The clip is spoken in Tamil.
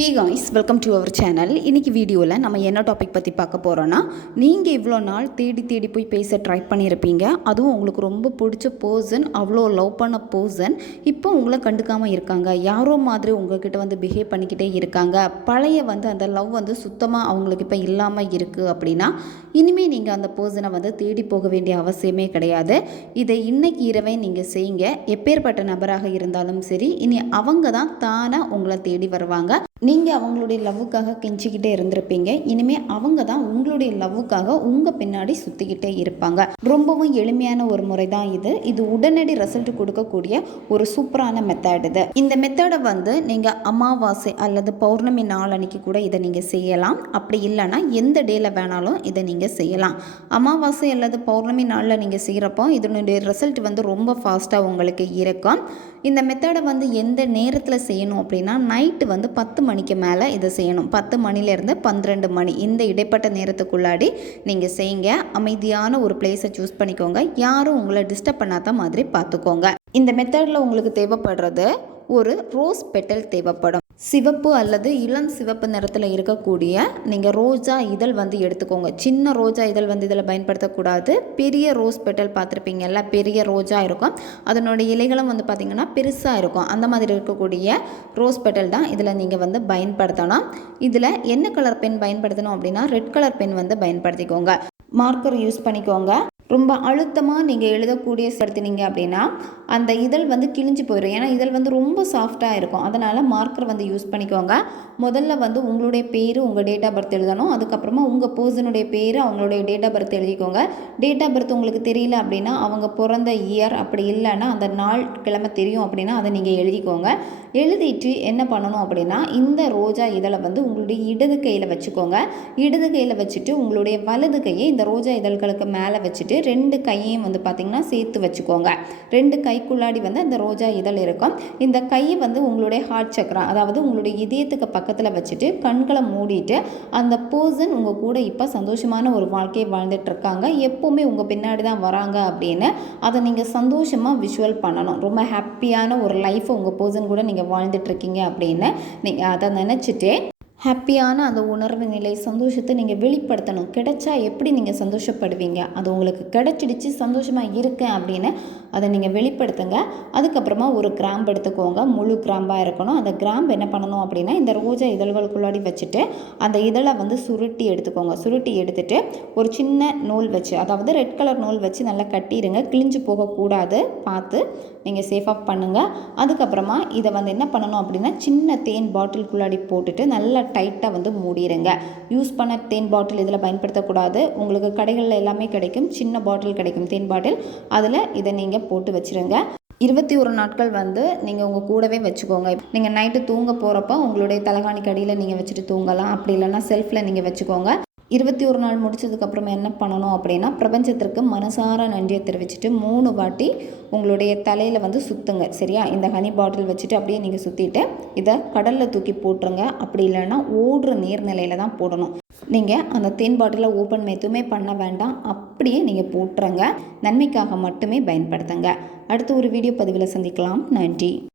Hey guys, welcome to our channel. இன்னைக்கு வீடியோவில் நம்ம என்ன டாபிக் பற்றி பார்க்க போகிறோன்னா, நீங்கள் இவ்வளோ நாள் தேடி போய் பேச ட்ரை பண்ணியிருப்பீங்க. அதுவும் உங்களுக்கு ரொம்ப பிடிச்ச பர்சன், அவ்வளோ லவ் பண்ண பர்சன் இப்போ உங்களை கண்டுக்காமல் இருக்காங்க. யாரோ மாதிரி உங்ககிட்ட வந்து பிஹேவ் பண்ணிக்கிட்டே இருக்காங்க. பழைய அந்த லவ் சுத்தமாக அவங்களுக்கு இப்போ இல்லாமல் இருக்குது அப்படின்னா, இனிமேல் நீங்கள் அந்த பர்சனை தேடி போக வேண்டிய அவசியமே கிடையாது. இதை இன்னைக்கு இரவே நீங்கள் செய்யுங்க. எப்பேற்பட்ட நபராக இருந்தாலும் சரி, இனி அவங்க தான் தானே உங்களை தேடி வருவாங்க. நீங்கள் அவங்களுடைய லவ்வுக்காக கெஞ்சிக்கிட்டே இருந்திருப்பீங்க. இனிமேல் அவங்க தான் உங்களுடைய லவ்வுக்காக உங்கள் பின்னாடி சுற்றிக்கிட்டே இருப்பாங்க. ரொம்பவும் எளிமையான ஒரு முறை தான் இது உடனடி ரிசல்ட் கொடுக்கக்கூடிய ஒரு சூப்பரான மெத்தட் இது. இந்த மெத்தடை நீங்கள் அமாவாசை அல்லது பௌர்ணமி நாள் அன்னைக்கு கூட இதை நீங்கள் செய்யலாம். அப்படி இல்லைன்னா எந்த டேல வேணாலும் இதை நீங்கள் செய்யலாம். அமாவாசை அல்லது பௌர்ணமி நாளில் நீங்கள் செய்கிறப்போ இதனுடைய ரிசல்ட் ரொம்ப ஃபாஸ்ட்டாக உங்களுக்கு இருக்கும். இந்த மெத்தடை எந்த நேரத்தில் செய்யணும் அப்படின்னா, நைட்டு 10 மணிக்கு மேலே இதை செய்யணும். 10 மணிலேருந்து 12 மணி இந்த இடைப்பட்ட நேரத்துக்குள்ளாடி நீங்கள் செய்யுங்க. அமைதியான ஒரு பிளேஸை சூஸ் பண்ணிக்கோங்க. யாரும் உங்களை டிஸ்டர்ப் பண்ணாத மாதிரி பார்த்துக்கோங்க. இந்த மெத்தடில் உங்களுக்கு தேவைப்படுறது ஒரு ரோஸ் பெட்டல் தேவைப்படும். சிவப்பு அல்லது இளம் சிவப்பு நிறத்தில் இருக்கக்கூடிய நீங்கள் ரோஜா இதழ் எடுத்துக்கோங்க. சின்ன ரோஜா இதழ் இதில் பயன்படுத்தக்கூடாது. பெரிய ரோஸ் பெட்டல் பார்த்துருப்பீங்கல்ல, பெரிய ரோஜா இருக்கும், அதனுடைய இலைகளும் பார்த்திங்கன்னா பெருசாக இருக்கும். அந்த மாதிரி இருக்கக்கூடிய ரோஸ் பெட்டல் தான் இதில் நீங்கள் பயன்படுத்தணும். இதில் என்ன கலர் பென் பயன்படுத்தணும் அப்படின்னா, ரெட் கலர் பென் பயன்படுத்திக்கோங்க. மார்க்கர் யூஸ் பண்ணிக்கோங்க. ரொம்ப அழுத்தமாக நீங்கள் எழுதக்கூடிய செலுத்தினீங்க அப்படின்னா அந்த இதழ் கிழிஞ்சு போயிடும். ஏன்னா இதழ் ரொம்ப சாஃப்டாக இருக்கும். அதனால் மார்க்கர் யூஸ் பண்ணிக்கோங்க. முதல்ல உங்களுடைய பேர், உங்கள் டேட் ஆஃப் பர்த் எழுதணும். அதுக்கப்புறமா உங்கள் பர்சனுடைய பேர், அவங்களுடைய டேட் ஆஃப் பர்த் எழுதிக்கோங்க. டேட் ஆஃப் பர்த் உங்களுக்கு தெரியல அப்படின்னா, அவங்க பிறந்த இயர் அப்படி இல்லைன்னா அந்த நாள் கிழமை தெரியும் அப்படின்னா அதை நீங்கள் எழுதிக்கோங்க. எழுதிட்டு என்ன பண்ணணும் அப்படின்னா, இந்த ரோஜா இதழை உங்களுடைய இடது கையில் வச்சுக்கோங்க. இடது கையில் வச்சுட்டு உங்களுடைய வலது கையை இந்த ரோஜா இதழ்களுக்கு மேலே வச்சுட்டு 2 கையையும் பார்த்திங்கன்னா சேர்த்து வச்சுக்கோங்க. 2 கைக்குள்ளாடி அந்த ரோஜா இதழ் இருக்கும். இந்த கையை உங்களுடைய ஹார்ட் சக்கரா, அதாவது உங்களுடைய இதயத்துக்கு பக்கத்தில் வச்சுட்டு கண்களை மூடிட்டு, அந்த பர்சன் உங்கள் கூட இப்போ சந்தோஷமான ஒரு வாழ்க்கையை வாழ்ந்துட்டு இருக்காங்க, எப்போவுமே உங்கள் பின்னாடி தான் வராங்க அப்படின்னு அதை நீங்கள் சந்தோஷமாக விஷுவல் பண்ணணும். ரொம்ப ஹாப்பியான ஒரு லைஃப்பை உங்கள் பர்சன் கூட நீங்கள் வாழ்ந்துட்டுருக்கீங்க அப்படின்னு நீங்கள் அதை நினச்சிட்டு ஹாப்பியான அந்த உணர்வு நிலை, சந்தோஷத்தை நீங்கள் வெளிப்படுத்தணும். கிடைச்சா எப்படி நீங்கள் சந்தோஷப்படுவீங்க, அது உங்களுக்கு கிடைச்சிடுச்சு, சந்தோஷமாக இருக்கேன் அப்படின்னு அதை நீங்கள் வெளிப்படுத்துங்க. அதுக்கப்புறமா ஒரு கிராம்பு எடுத்துக்கோங்க. முழு கிராம்பாக இருக்கணும். அந்த கிராம்பு என்ன பண்ணணும் அப்படின்னா, இந்த ரோஜா இதழ்களுக்குள்ளாடி வச்சுட்டு அந்த இதழை சுருட்டி எடுத்துக்கோங்க. சுருட்டி எடுத்துகிட்டு ஒரு சின்ன நூல் வச்சு, அதாவது ரெட் கலர் நூல் வச்சு நல்லா கட்டிடுங்க. கிழிஞ்சு போகக்கூடாது, பார்த்து நீங்கள் சேஃபாக பண்ணுங்கள். அதுக்கப்புறமா இதை என்ன பண்ணணும் அப்படின்னா, சின்ன தேன் பாட்டிலுக்குள்ளாடி போட்டுட்டு நல்லா டைட்டாக மூடிடுங்க. யூஸ் பண்ண தேன் பாட்டில் இதில் பயன்படுத்தக்கூடாது. உங்களுக்கு கடைகளில் எல்லாமே கிடைக்கும், சின்ன பாட்டில் கிடைக்கும், தேன் பாட்டில். அதில் இதை நீங்கள் போட்டு வச்சுருங்க. 21 நாட்கள் நீங்கள் உங்கள் கூடவே வச்சுக்கோங்க. நீங்கள் நைட்டு தூங்க போகிறப்போ உங்களுடைய தலகாணிக்கு அடியில் நீங்கள் வச்சுட்டு தூங்கலாம். அப்படி இல்லைன்னா செல்ஃபில் நீங்கள் வச்சுக்கோங்க. 21 நாள் முடிச்சதுக்கப்புறமா என்ன பண்ணணும் அப்படின்னா, பிரபஞ்சத்திற்கு மனசார நன்றியை தெரிவிச்சுட்டு 3 வாட்டி உங்களுடைய தலையில் சுற்றுங்க. சரியா? இந்த ஹனி பாட்டில் வச்சுட்டு அப்படியே நீங்கள் சுற்றிட்டு இதை கடலில் தூக்கி போட்டுருங்க. அப்படி இல்லைன்னா ஓடுற நீர்நிலையில் தான் போடணும். நீங்கள் அந்த தேன் பாட்டிலை ஓப்பன் எதுவுமே பண்ண வேண்டாம், அப்படியே நீங்கள் போட்டுருங்க. நன்மைக்காக மட்டுமே பயன்படுத்துங்க. அடுத்த ஒரு வீடியோ பதிவில் சந்திக்கலாம். நன்றி.